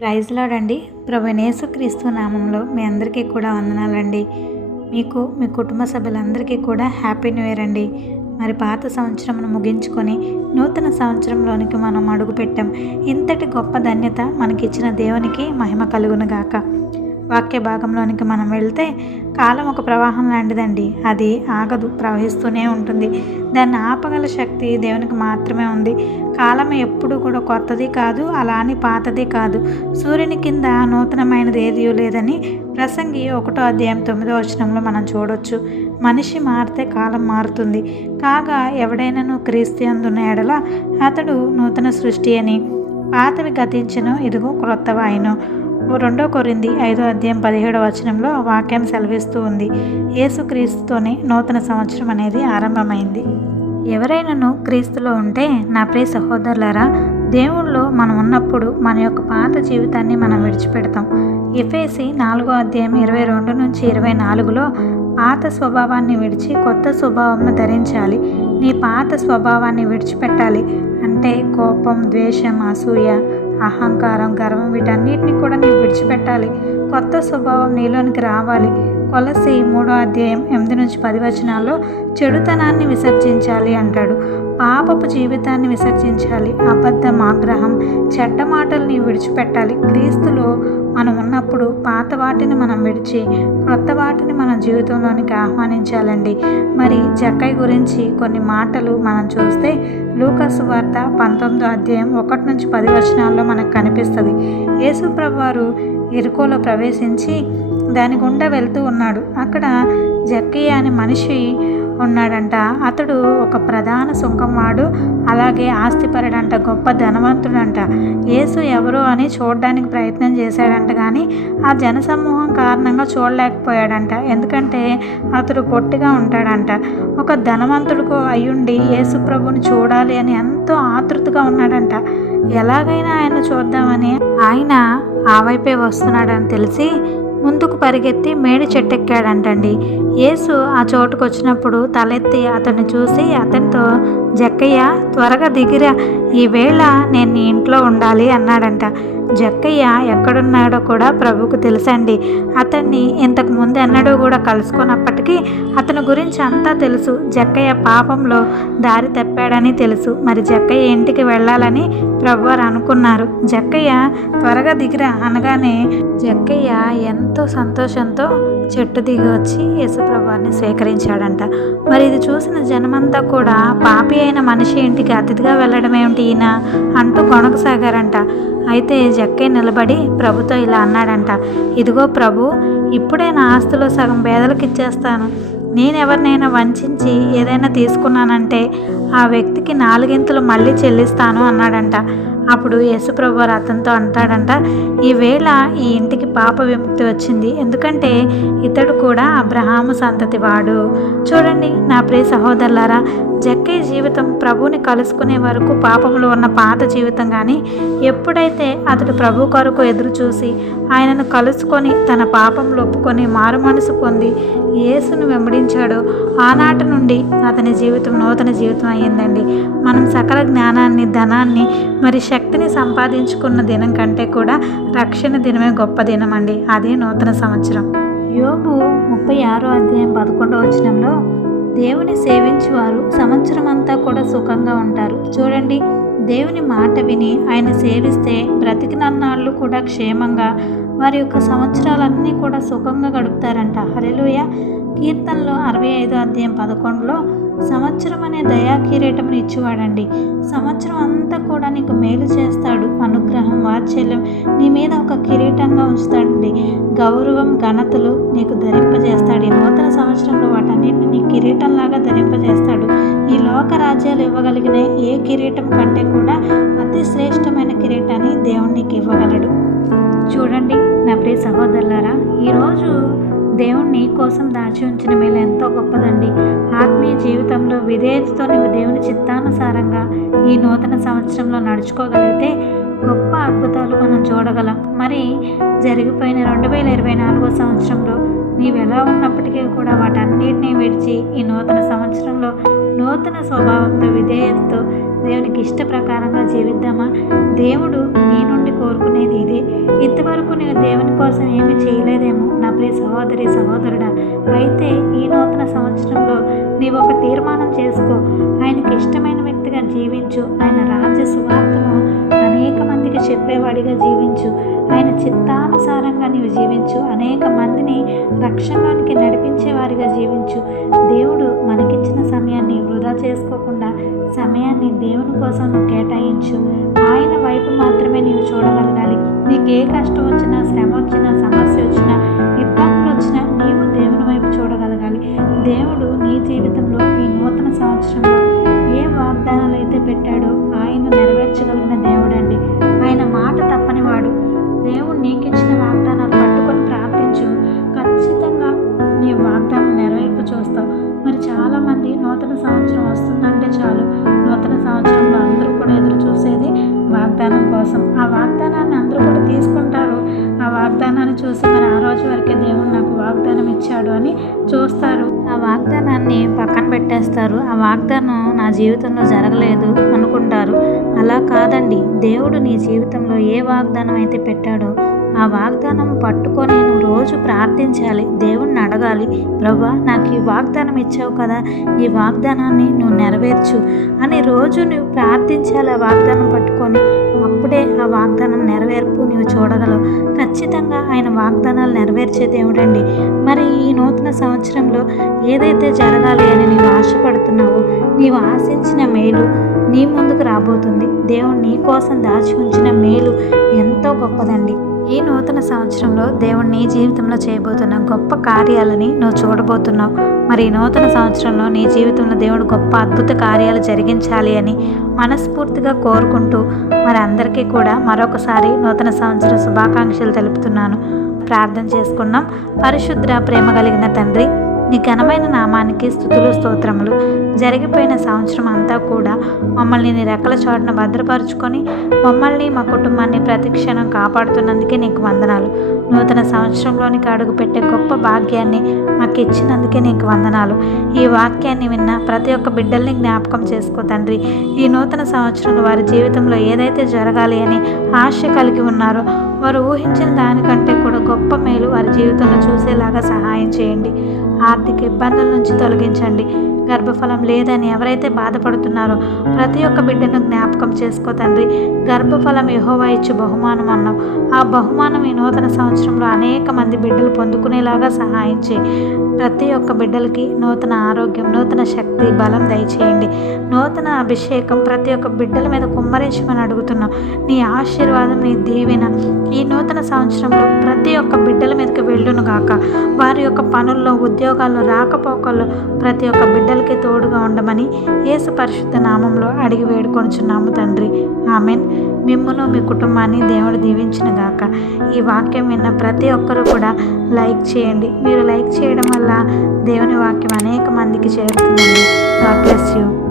ప్రైజ్లాడండి ప్రభనేసు క్రీస్తు నామంలో మీ అందరికీ కూడా వందనాలండి. మీకు మీ కుటుంబ సభ్యులందరికీ కూడా హ్యాపీ న్యూ ఇయర్ అండి. మరి పాత సంవత్సరమును ముగించుకొని నూతన సంవత్సరంలోనికి మనం అడుగుపెట్టాం. ఇంతటి గొప్ప ధన్యత మనకిచ్చిన దేవునికి మహిమ కలుగును గాక వాక్య భాగంలోనికి మనం వెళ్తే కాలం ఒక ప్రవాహం లాంటిదండి. అది ఆగదు ప్రవహిస్తూనే ఉంటుంది. దాన్ని ఆపగల శక్తి దేవునికి మాత్రమే ఉంది. కాలం ఎప్పుడు కూడా కొత్తది కాదు అలా అని పాతది కాదు. సూర్యుని కింద నూతనమైనది ఏది లేదని ప్రసంగి ఒకటో అధ్యాయం తొమ్మిదో వచనంలో మనం చూడొచ్చు. మనిషి మారితే కాలం మారుతుంది. కాగా ఎవడైనాను క్రీస్తు అందున్న ఎడల అతడు నూతన సృష్టి అని పాతవి గతించను ఇదిగో క్రొత్తవాయను రెండో కొరింది ఐదో అధ్యాయం పదిహేడవ వచనంలో వాక్యం సెలవిస్తూ ఉంది. యేసుక్రీస్తుతోనే నూతన సంవత్సరం అనేది ఆరంభమైంది. ఎవరైనాను క్రీస్తులో ఉంటే నా ప్రియ సహోదరులారా దేవుళ్ళు మనం ఉన్నప్పుడు మన యొక్క పాత జీవితాన్ని మనం విడిచిపెడతాం. ఎఫేసి నాలుగో అధ్యాయం ఇరవై రెండు నుంచి ఇరవై నాలుగులో పాత స్వభావాన్ని విడిచి కొత్త స్వభావంను ధరించాలి. నీ పాత స్వభావాన్ని విడిచిపెట్టాలి. అంటే కోపం ద్వేషం అసూయ అహంకారం గర్వం వీటన్నిటిని కూడా నీవు విడిచిపెట్టాలి. కొత్త స్వభావం నీలోనికి రావాలి. కొలసి మూడో అధ్యాయం ఎనిమిది నుంచి పది వచనాల్లో చెడుతనాన్ని విసర్జించాలి అంటాడు. పాపపు జీవితాన్ని విసర్జించాలి. అబద్ధం ఆగ్రహం చెడ్డ మాటలు నీవు విడిచిపెట్టాలి. క్రీస్తులో మనం ఉన్నప్పుడు పాత వాటిని మనం విడిచి క్రొత్త వాటిని మన జీవితంలోనికి ఆహ్వానించాలండి. మరి జక్కయ్య గురించి కొన్ని మాటలు మనం చూస్తే లూకస్ వార్త పంతొమ్మిదో అధ్యాయం ఒకటి నుంచి పది వచనాల్లో మనకు కనిపిస్తుంది. యేసుప్రభు వారు ఇరుకోలో ప్రవేశించి దాని గుండా వెళ్తూ ఉన్నాడు. అక్కడ జక్కయ్య అనే మనిషి ఉన్నాడంట. అతడు ఒక ప్రధాన సుంకంవాడు అలాగే ఆస్తిపరుడంట గొప్ప ధనవంతుడంట. యేసు ఎవరు అని చూడడానికి ప్రయత్నం చేశాడంట కానీ ఆ జనసమూహం కారణంగా చూడలేకపోయాడంట. ఎందుకంటే అతడు పొట్టిగా ఉంటాడంట. ఒక ధనవంతుడుకు అయ్యుండి యేసు ప్రభుని చూడాలి అని ఎంతో ఆతృతగా ఉన్నాడంట. ఎలాగైనా ఆయన చూద్దామని ఆయన ఆ వైపే వస్తున్నాడని తెలిసి ముందుకు పరిగెత్తి మేడి చెట్టెక్కాడంటండి. యేసు ఆ చోటుకు వచ్చినప్పుడు తలెత్తి అతన్ని చూసి అతనితో జక్కయ్య త్వరగా దిగిరా. ఈవేళ నేను నీ ఇంట్లో ఉండాలి అన్నాడంట. జక్కయ్య ఎక్కడున్నాడో కూడా ప్రభుకు తెలుసండి. అతన్ని ఇంతకు ముందు ఎన్నడూ కూడా కలుసుకున్నప్పటికీ అతని గురించి అంతా తెలుసు. జక్కయ్య పాపంలో దారి తప్పాడని తెలుసు. మరి జక్కయ్య ఇంటికి వెళ్ళాలని ప్రభువారు అనుకున్నారు. జక్కయ్య త్వరగా దిగిరా అనగానే జక్కయ్య ఎంతో సంతోషంతో చెట్టు దిగి వచ్చి యేసుప్రభువారిని స్వీకరించాడంట. మరి ఇది చూసిన జనమంతా కూడా పాపి అయిన మనిషి ఇంటికి అతిథిగా వెళ్ళడం ఏమిటి ఈయన? అంటూ కొనకసాగారంట అయితే జక్కే నిలబడి ప్రభుతో ఇలా అన్నాడంట. ఇదిగో ప్రభు ఇప్పుడే నా ఆస్తిలో సగం పేదలకు ఇచ్చేస్తాను. నేను ఎవరినైనా వంచి ఏదైనా తీసుకున్నానంటే ఆ వ్యక్తికి నాలుగింతలు మళ్ళీ చెల్లిస్తాను అన్నాడంట. అప్పుడు యేసుప్రభు వారు అతనితో అంటాడంట ఈవేళ ఈ ఇంటికి పాప విముక్తి వచ్చింది. ఎందుకంటే ఇతడు కూడా అబ్రహాము సంతతి వాడు. చూడండి నా ప్రియ సహోదరులారా జక్కే జీవితం ప్రభువుని కలుసుకునే వరకు పాపంలో ఉన్న పాత జీవితం కానీ ఎప్పుడైతే అతడు ప్రభు కొరకు ఎదురు చూసి ఆయనను కలుసుకొని తన పాపంలో ఒప్పుకొని మారు మనసు పొంది యేసును వెంబడించాడో ఆనాటి నుండి అతని జీవితం నూతన జీవితం అయ్యిందండి. మనం సకల జ్ఞానాన్ని ధనాన్ని మరి శక్తిని సంపాదించుకున్న దినం కంటే కూడా రక్షణ దినమే గొప్ప దినం అండి అదే నూతన సంవత్సరం. యోబు ముప్పై ఆరో అధ్యాయం పదకొండో వచనంలో దేవుని సేవించేవారు సంవత్సరం అంతా కూడా సుఖంగా ఉంటారు. చూడండి దేవుని మాట విని ఆయన సేవిస్తే బ్రతికినన్నాళ్ళు కూడా క్షేమంగా వారి యొక్క సంవత్సరాలన్నీ కూడా సుఖంగా గడుపుతారంట. హరిలుయ కీర్తనలో అరవై ఐదో అధ్యాయం పదకొండులో సంవత్సరం అనే దయా కిరీటమును ఇచ్చివాడండి. సంవత్సరం అంతా కూడా నీకు మేలు చేస్తాడు. అనుగ్రహం వాత్సల్యం నీ మీద ఒక కిరీటంగా ఉంచుతాడండి. గౌరవం ఘనతలు నీకు ధరింపజేస్తాడు. ఈ నూతన సంవత్సరంలో వాటన్నిటిని నీ కిరీటంలాగా ధరింపజేస్తాడు. ఈ లోక రాజ్యాలు ఇవ్వగలిగిన ఏ కిరీటం కంటే కూడా అతి శ్రేష్టమైన కిరీటాన్ని దేవుడు నీకు ఇవ్వగలడు. చూడండి నా ప్రియ సహోదరులారా ఈరోజు దేవుడు నీ కోసం దాచి ఉంచిన మేలు ఎంతో గొప్పదండి. ఆత్మీయ జీవితంలో విధేయతతో నువ్వు దేవుని చిత్తానుసారంగా ఈ నూతన సంవత్సరంలో నడుచుకోగలిగితే గొప్ప అద్భుతాలు మనం చూడగలం. మరి జరిగిపోయిన రెండు వేల ఇరవై నాలుగో సంవత్సరంలో నీవెలా ఎలా ఉన్నప్పటికీ కూడా వాటన్నిటినీ విడిచి ఈ నూతన సంవత్సరంలో నూతన స్వభావంతో విధేయతతో దేవునికి ఇష్ట ప్రకారంగా జీవిద్దామా? దేవుడు నీ నుండి కోరుకునేది ఇదే. ఇంతవరకు నేను దేవుని కోసం ఏమీ చేయలేదేమో. ప్రియ సహోదరి సహోదరుడా అయితే ఈ నూతన సంవత్సరంలో నీవు ఒక తీర్మానం చేసుకో. ఆయనకి ఇష్టమైన వ్యక్తిగా జీవించు. ఆయన రాజ్య సువార్తను అనేక మందికి చెప్పేవాడిగా జీవించు. ఆయన చిత్తానుసారంగా నీవు జీవించు. అనేక మందిని రక్షణలోనికి నడిపించేవారిగా జీవించు. దేవుడు మనకిచ్చిన సమయాన్ని వృధా చేసుకోకుండా సమయాన్ని దేవుని కోసం నువ్వు కేటాయించు. ఆయన వైపు మాత్రమే నీవు చూడగలగాలి. నీకు ఏ కష్టం వచ్చినా శ్రమ వచ్చినా వచ్చినా కోసం. ఆ వాగ్దానాన్ని అందరూ కూడా తీసుకుంటారు. ఆ వాగ్దానాన్ని చూసి మరి ఆ రోజు వరకే దేవుడు నాకు వాగ్దానం ఇచ్చాడు అని చూస్తారు. ఆ వాగ్దానాన్ని పక్కన పెట్టేస్తారు. ఆ వాగ్దానం నా జీవితంలో జరగలేదు అనుకుంటారు. అలా కాదండి. దేవుడు నీ జీవితంలో ఏ వాగ్దానం అయితే పెట్టాడో ఆ వాగ్దానం పట్టుకొని నువ్వు రోజు ప్రార్థించాలి. దేవుణ్ణి అడగాలి. ప్రభా నాకు ఈ వాగ్దానం ఇచ్చావు కదా. ఈ వాగ్దానాన్ని నువ్వు నెరవేర్చు అని రోజు నువ్వు ప్రార్థించాలి. ఆ వాగ్దానం పట్టుకొని అప్పుడే ఆ వాగ్దానం నెరవేర్పు నీవు చూడగలవు. ఖచ్చితంగా ఆయన వాగ్దానాలు నెరవేర్చే దేవుడండి. మరి ఈ నూతన సంవత్సరంలో ఏదైతే జరగాలి అని నీవు ఆశపడుతున్నావో నీవు ఆశించిన మేలు నీ ముందుకు రాబోతుంది. దేవుడు నీ కోసం దాచి ఉంచిన మేలు ఎంతో గొప్పదండి. ఈ నూతన సంవత్సరంలో దేవుడు నీ జీవితంలో చేయబోతున్న గొప్ప కార్యాలని నువ్వు చూడబోతున్నావు. మరి ఈ నూతన సంవత్సరంలో నీ జీవితంలో దేవుడు గొప్ప అద్భుత కార్యాలు జరిగించాలి అని మనస్ఫూర్తిగా కోరుకుంటూ మరి అందరికీ కూడా మరొకసారి నూతన సంవత్సర శుభాకాంక్షలు తెలుపుతున్నాను. ప్రార్థన చేసుకున్నాం. పరిశుద్ర ప్రేమ కలిగిన తండ్రి నీ ఘనమైన నామానికి స్థుతులు స్తోత్రములు. జరిగిపోయిన సంవత్సరం అంతా కూడా మమ్మల్ని నీ రెక్కల చోటున భద్రపరుచుకొని మమ్మల్ని మా కుటుంబాన్ని ప్రతిక్షణం కాపాడుతున్నందుకే నీకు వందనాలు. నూతన సంవత్సరంలోనికి అడుగుపెట్టే గొప్ప భాగ్యాన్ని మాకు ఇచ్చినందుకే నీకు వందనాలు. ఈ వాక్యాన్ని విన్న ప్రతి ఒక్క బిడ్డల్ని జ్ఞాపకం చేసుకో తండ్రి. ఈ నూతన సంవత్సరంలో వారి జీవితంలో ఏదైతే జరగాలి అని ఆశ కలిగి ఉన్నారో వారు ఊహించిన దానికంటే కూడా గొప్ప మేలు వారి జీవితంలో చూసేలాగా సహాయం చేయండి. ఆర్థిక ఇబ్బందుల నుంచి తొలగించండి. గర్భఫలం లేదని ఎవరైతే బాధపడుతున్నారో ప్రతి ఒక్క బిడ్డను జ్ఞాపకం చేసుకో తండ్రి. గర్భఫలం యహోవా ఇచ్చి బహుమానం అన్నాం. ఆ బహుమానం ఈ నూతన సంవత్సరంలో అనేక మంది బిడ్డలు పొందుకునేలాగా సహాయం చేయి. ప్రతి ఒక్క బిడ్డలకి నూతన ఆరోగ్యం నూతన శక్తి బలం దయచేయండి. నూతన అభిషేకం ప్రతి ఒక్క బిడ్డల మీద కుమ్మరించమని అడుగుతున్నాం. నీ ఆశీర్వాదం నీ దీవెన ఈ నూతన సంవత్సరంలో ప్రతి ఒక్క బిడ్డల మీదకి వెళ్ళును గాక. వారి యొక్క పనుల్లో ఉద్యోగాల్లో రాకపోకల్లో ప్రతి ఒక్క బిడ్డ బిడ్డలకి తోడుగా ఉండమని యేసు పరిశుద్ధ నామంలో అడిగి వేడుకొనుచున్నాము తండ్రి. ఆమెన్. మిమ్మును మీ కుటుంబాన్ని దేవుడు దీవించిన గాక. ఈ వాక్యం విన్న ప్రతి ఒక్కరూ కూడా లైక్ చేయండి. మీరు లైక్ చేయడం వల్ల దేవుని వాక్యం అనేక మందికి చేరుతుందండి. God bless you.